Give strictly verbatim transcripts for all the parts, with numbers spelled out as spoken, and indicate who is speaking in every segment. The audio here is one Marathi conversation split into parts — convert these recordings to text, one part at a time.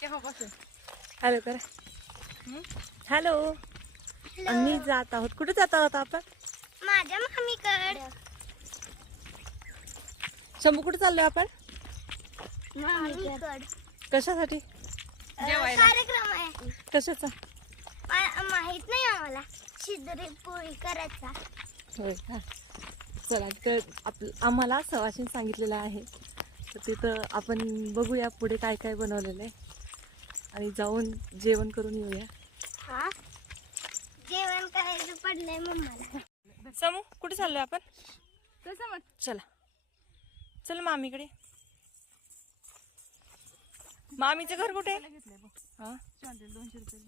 Speaker 1: हॅलो करा. हॅलो. आम्ही जात आहोत. कुठे जात आहोत आपण?
Speaker 2: माझ्या मामीकडे.
Speaker 1: शंभू कुठे चाललोय आपण?
Speaker 2: मामीकडे.
Speaker 1: कशासाठी?
Speaker 2: कार्यक्रम आहे.
Speaker 1: कशाचा?
Speaker 2: माहित नाही आम्हाला. शिदरी पोळी करायचा.
Speaker 1: होय का? चला तर आपलं आम्हाला सवाशीन सांगितलेलं आहे, तर तिथं आपण बघूया पुढे काय काय बनवलेलं आहे आणि जाऊन जेवण करून येऊया.
Speaker 2: हा, जेवण करायचं पडलंय मम्माला.
Speaker 1: समू कुठे चाललोय आपण? चला चल मामीकडे. मामीचं घर कुठे आहे? हा दोनशे रुपये.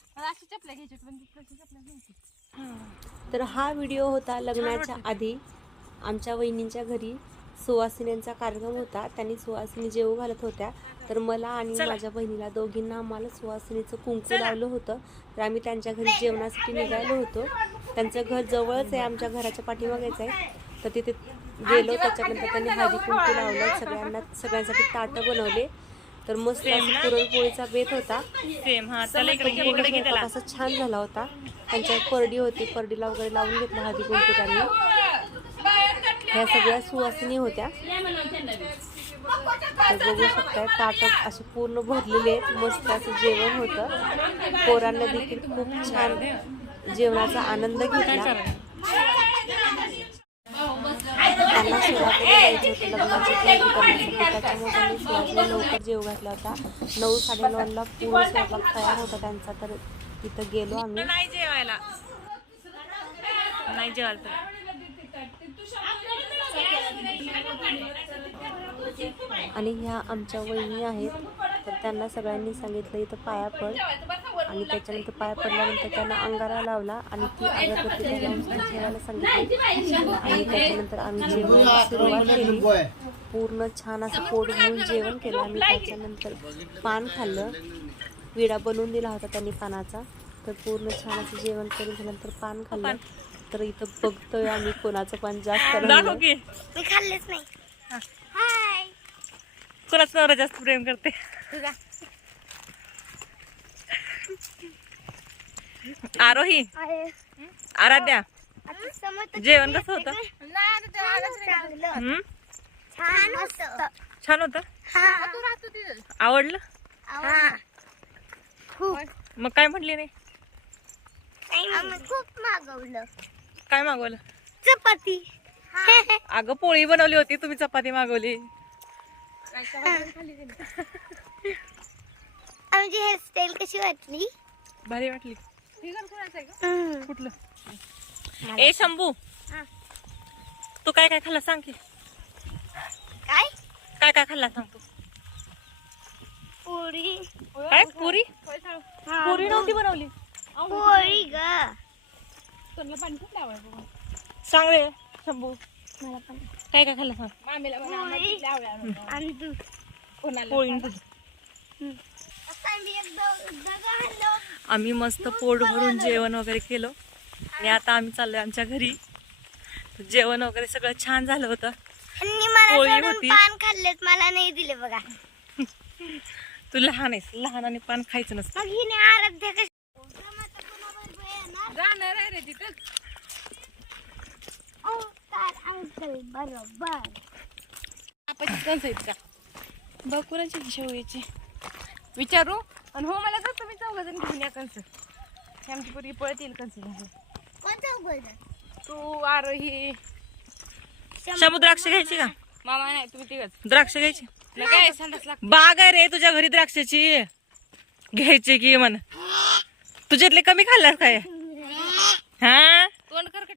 Speaker 3: तर हा व्हिडिओ होता लग्नाच्या आधी आमच्या वहिनींच्या घरी सुवासिनींचा कार्यक्रम होता. त्यांनी सुवासिनी जेवू घालत होत्या, तर मला आणि माझ्या बहिणीला दोघींना आम्हाला सुवासिनीचं कुंकू लावलं होतं. तर आम्ही त्यांच्या घरी जेवणासाठी निघालो होतो. त्यांचं घर जवळच आहे, आमच्या घराच्या पाठीमागेच आहे. तर तिथे गेलो, त्याच्यानंतर त्यांनी हळदी कुंकू लावलं, सगळ्यांना सगळ्यांसाठी ताटं बनवले. तर मस्त असं पुरणपोळीचा बेत होता. स्वयंपाक असा छान झाला होता. त्यांच्या परडी होती, परडीला वगैरे लावून घेतला हळदी कुंकू त्यांनी. ह्या सगळ्या सुवासिनी होत्या. तर बघू शकताय ताट असे पूर्ण भरलेले आहेत. मस्त असं जेवण होतं. पोरांना देखील खूप छान जेवणाचा आनंद घेतला. त्यांना सुरुवातीला जायचं होतं लग्नाची तयारी करण्यासाठी, त्याच्यामुळे त्यांनी सुरुवातीला लवकर जेव घातला होता. नऊ साडेनऊला पूर्ण स्वयंपाक तयार होता त्यांचा. तर तिथं गेलो आम्ही.
Speaker 1: नाही जेवायला नाही जेवायला
Speaker 3: आणि ह्या आमच्या वहिनी आहेत. तर त्यांना सगळ्यांनी सांगितलं इथं पाया पड, आणि त्याच्यानंतर पाया पडल्यानंतर त्यांना अंगारा लावला आणि ती अगरबत्तीला लावून जेवायला सांगितली. आणि त्याच्यानंतर आम्ही जेवणाला सुरुवात केली. पूर्ण छान असं पोट भरून जेवण केलं आम्ही. त्याच्यानंतर पान खाल्लं. विडा बनवून दिला होता त्यांनी पानाचा. तर पूर्ण छान असं जेवण करून झाल्यानंतर पान खाल्लं. तर इथं बघतोय आम्ही कोणाचं पान जास्त राहिलं.
Speaker 2: मी खाल्लेच नाही. हाय.
Speaker 1: कोणाचं नवरा जास्त प्रेम करते? आरोही, आराध्या, जेवण कसं होतं? हम्म?
Speaker 2: छान होतं.
Speaker 1: छान होतं. आवडलं? मग काय म्हटली नाही?
Speaker 2: आम्ही खूप मागवलं.
Speaker 1: काय मागवलं?
Speaker 2: चपाती.
Speaker 1: अगं पोळी बनवली होती, तुम्ही चपाती मागवली.
Speaker 2: आमची हेअरस्टाईल कशी वाटली?
Speaker 1: भारी वाटली. कुठलं? ए शंभू, तू काय काय खाल्ला सांग की.
Speaker 2: काय
Speaker 1: काय काय खाल्ला सांग तू.
Speaker 2: पोळी.
Speaker 1: काय पुरी? पुरी नव्हती बनवली.
Speaker 2: पोळी ग.
Speaker 1: सांग रे शंभू,
Speaker 2: मला पण
Speaker 1: काय काय खाल्ला सांग.
Speaker 2: पोळी आणि दूध.
Speaker 1: पोळी आणि दूध. आम्ही मस्त पोट भरून जेवण वगैरे केलं आणि आता आम्ही चाललोय आमच्या घरी. जेवण वगैरे सगळं छान झालं होतं. पोळी होती.
Speaker 2: पान खाल्लेत, मला नाही दिले बघा.
Speaker 1: तू लहान आहेस, लहान आणि पान खायचं नसतं.
Speaker 2: मग हिने आराध्या कशी
Speaker 1: जाणार आहे रे तिथं.
Speaker 2: अंकल बरोबर.
Speaker 1: आपण कंस आहेत का बघ, कुणाची शेवयाची विचारू. आणि हो मला कसं मी चौघ जण घेऊन या कंस. आमची पोरगी पळत येईल कंस घेऊन. तू आरोही. शंभू द्राक्ष घ्यायची का? मामा नाही, तुम्ही तिघच. द्राक्ष घ्यायची. बाग आहे रे तुझ्या घरी द्राक्षाची, घ्यायची की म्हण. तुझ्यातले कमी खाल्लास काय? हा तोंड कर.